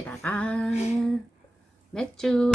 여기에다가 맥주.